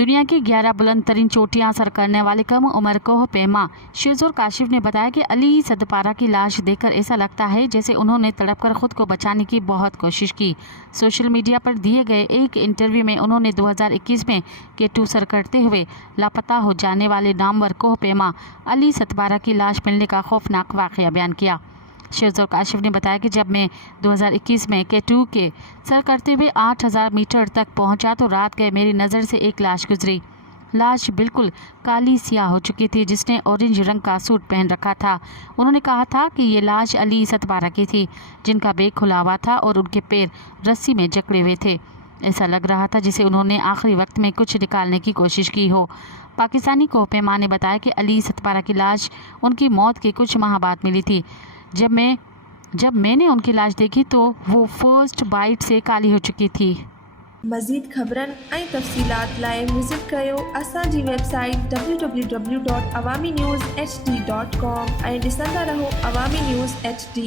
दुनिया की 11 बुलंद तरीन चोटियां सर करने वाले कम उम्र कोह पैमा शेजोर काशिफ ने बताया कि अली सदपारा की लाश देखकर ऐसा लगता है जैसे उन्होंने तड़पकर खुद को बचाने की बहुत कोशिश की। सोशल मीडिया पर दिए गए एक इंटरव्यू में उन्होंने 2021 में K2 सर करते हुए लापता हो जाने वाले नामवर कोह पैमा अली सदपारा की लाश मिलने का खौफनाक वाक़या बयान किया। शेजोर काशिफ ने बताया कि जब मैं 2021 में K2 के सर करते हुए 8000 मीटर तक पहुंचा तो रात गए मेरी नज़र से एक लाश गुजरी। लाश बिल्कुल काली सियाह हो चुकी थी, जिसने ऑरेंज रंग का सूट पहन रखा था। उन्होंने कहा था कि ये लाश अली सदपारा की थी, जिनका बैग खुला हुआ था और उनके पैर रस्सी में जकड़े हुए थे। ऐसा लग रहा था जिसे उन्होंने आखिरी वक्त में कुछ निकालने की कोशिश की हो। पाकिस्तानी कोह पैमा ने बताया कि अली सदपारा की लाश उनकी मौत के कुछ माह बाद मिली थी। जब मैंने उनकी लाश देखी तो वो फर्स्ट बाइट से काली हो चुकी थी। मज़ीद ख़बरनि ऐं तफ़सीलात लाइ विज़िट कयो असांजी वेबसाइट www.awamiNewsHD.com ऐं ॾिसंदा रहो अवामी न्यूज़ HD।